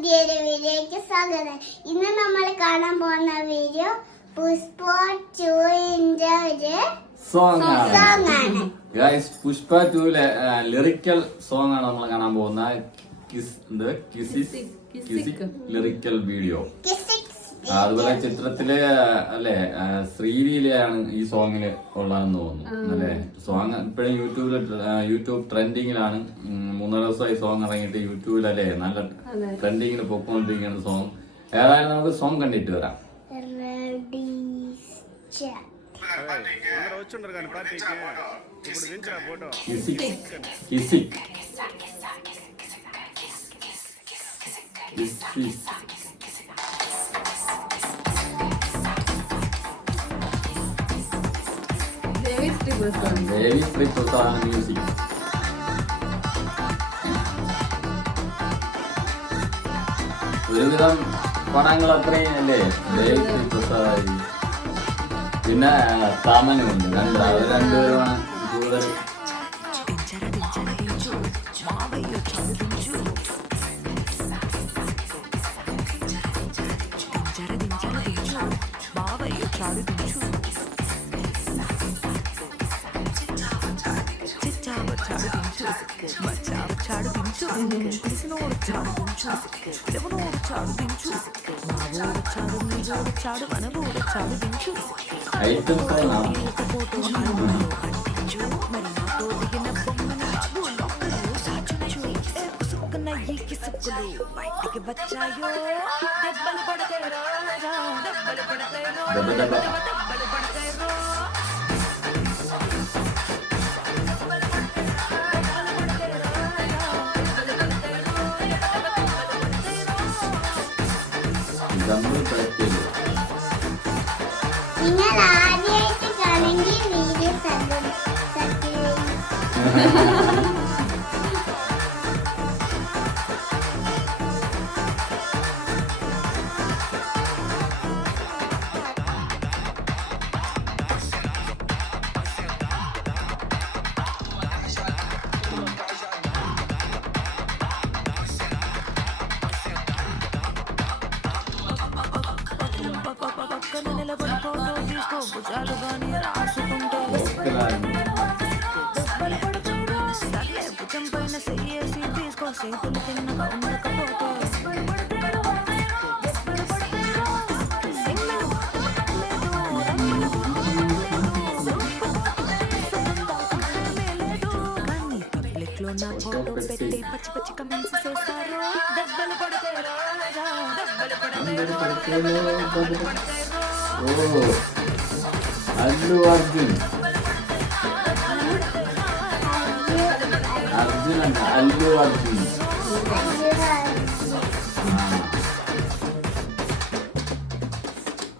പുതിയൊരു വീഡിയോയ്ക്ക് സ്വാഗതം. ഇന്ന് നമ്മൾ കാണാൻ പോകുന്ന വീഡിയോ പുഷ്പ 2ന്റെ ഒരു സോങ് ആണ്. ഗൈസ്, പുഷ്പ 2ലെ ലിറിക്കൽ സോങ് ആണ് നമ്മൾ കാണാൻ പോകുന്ന ലിറിക്കൽ വീഡിയോ. അതുപോലെ ചിത്രത്തില് അല്ലെ ശ്രീലീലയാണ് ഈ സോങ്ങില് ഉള്ളതെന്ന് തോന്നുന്നു അല്ലെ. സോങ് ഇപ്പോഴും യൂട്യൂബ് ട്രെൻഡിങ്ങിലാണ്. 3 ദിവസമായി സോങ് ഇറങ്ങിയിട്ട് യൂട്യൂബിൽ അല്ലെ നല്ല ട്രെൻഡിങ്ങിൽ പൊക്കോണ്ടിരിക്കുന്ന സോങ്. ഏതായാലും നമുക്ക് സോങ് കണ്ടിട്ട് വരാം. ദേവി ശ്രീ പ്രസാദ് മ്യൂസിക്. ഒരുവിധം പടങ്ങൾ അത്രയും അല്ലേ ദേവി ശ്രീ പ്രസാദ്. പിന്നെ താമനുണ്ട്. രണ്ടുപേരുമാണ് കൂടുതൽ. നിങ്ങൾ ആദ്യമായിട്ട് കാണുമെങ്കിൽ വീഡിയോ അല്ലു അർജുൻ അല്ലു അർജുൻ.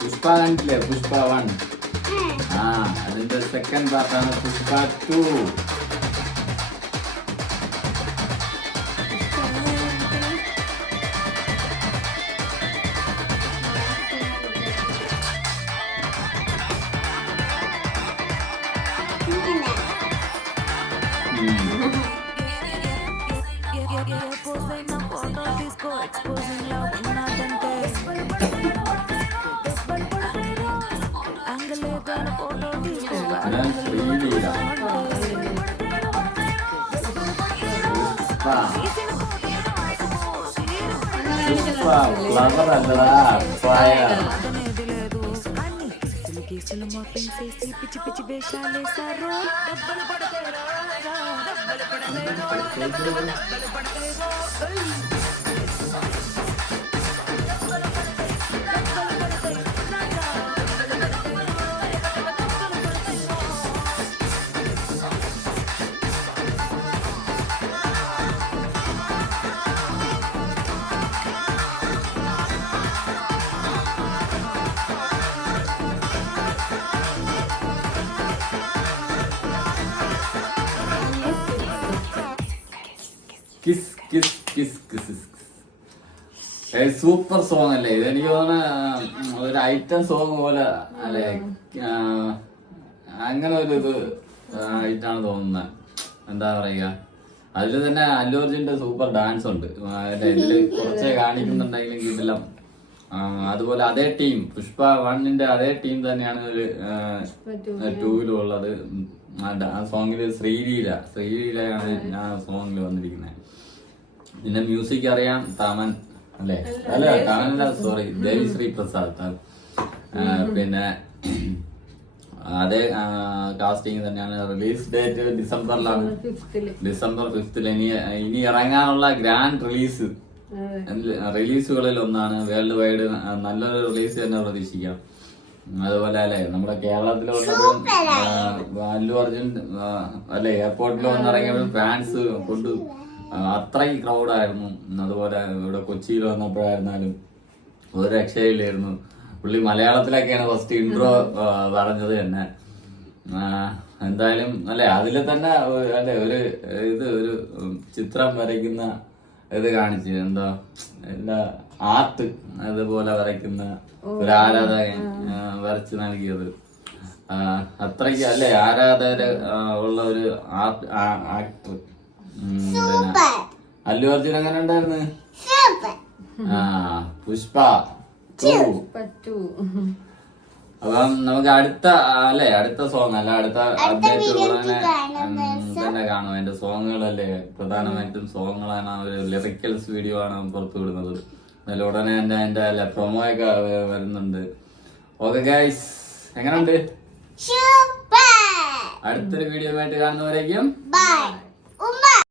പുഷ്പ കണ്ടില്ലേ? പുഷ്പ 1. അതിന്റെ സെക്കൻഡ് പാർട്ടാണ് പുഷ്പ 2. സൂപ്പർ സോങ് അല്ലേ ഇത്? എനിക്ക് തോന്നുന്ന ഒരു ഐറ്റം സോങ് പോലെ അല്ലെ, അങ്ങനെ ഒരു ഇത് ആയിട്ടാണ് തോന്നുന്നത്. എന്താ പറയുക, അതിൽ തന്നെ അല്ലു അർജുന്റെ സൂപ്പർ ഡാൻസ് ഉണ്ട്. ഇതില് കുറച്ചേ കാണിക്കുന്നുണ്ടെങ്കിലും കിട്ടില്ല. അതുപോലെ അതേ ടീം പുഷ്പ 1ന്റെ അതേ ടീം തന്നെയാണ് ഒരു 2 ഉള്ളത്. ആ സോങ്ങില് ശ്രീലീലയാണ് ആ സോങ്ങിൽ വന്നിരിക്കുന്നത്. പിന്നെ മ്യൂസിക് അറിയാം താമൻ അല്ലേ? അല്ല താമൻ സോറി ദേവിശ്രീ പ്രസാദ്. പിന്നെ അതേ കാസ്റ്റിംഗ് തന്നെയാണ്. റിലീസ് ഡേറ്റ് ഡിസംബറിലാണ്, ഡിസംബർ 5th. ഇനി ഇറങ്ങാനുള്ള ഗ്രാൻഡ് റിലീസുകളിൽ ഒന്നാണ്. വേൾഡ് വൈഡ് നല്ലൊരു റിലീസ് തന്നെ പ്രതീക്ഷിക്കാം. അതുപോലെ അല്ലെ നമ്മുടെ കേരളത്തിൽ വന്നപ്പോൾ അല്ലു അർജുൻ അല്ലെ എയർപോർട്ടിൽ വന്നിറങ്ങിയപ്പോൾ ഫാൻസ് കൊണ്ട് അത്രയും ക്രൗഡായിരുന്നു. അതുപോലെ ഇവിടെ കൊച്ചിയിൽ വന്നപ്പോഴായിരുന്നാലും ഒരു രക്ഷയില്ലായിരുന്നു. പുള്ളി മലയാളത്തിലൊക്കെയാണ് ഫസ്റ്റ് ഇൻട്രോ പറഞ്ഞത് തന്നെ. എന്തായാലും അല്ലെ അതില് തന്നെ അല്ലെ ഒരു ചിത്രം വരയ്ക്കുന്ന ഇത് കാണിച്ചു. എന്താ ആർട്ട് അതുപോലെ വരയ്ക്കുന്ന ഒരു ആരാധകൻ വരച്ചു നൽകിയത്. അത്രയ്ക്ക് അല്ലെ ആരാധകര് ഉള്ള ഒരു ആക്ടർ. പിന്നെ അല്ലു അർജുൻ എങ്ങനെ ഉണ്ടായിരുന്നു? പുഷ്പ 2. അപ്പം നമുക്ക് അടുത്ത സോങ് അല്ല അടുത്ത അപ്ഡേറ്റ് തന്നെ കാണും. അതിന്റെ സോങ്ങുകളല്ലേ പ്രധാനമായിട്ടും സോങ്ങുകളാണ്. ഒരു ലിറിക്കൽസ് വീഡിയോ ആണ് പുറത്തു വിടുന്നത്. അതിൽ ഉടനെ തന്നെ അതിന്റെ പ്രൊമോ ഒക്കെ വരുന്നുണ്ട്. ഓക്കെ ഗൈസ്, എങ്ങനെയുണ്ട്? അടുത്തൊരു വീഡിയോ ആയിട്ട് കാണുന്നവരേക്കും ബൈ.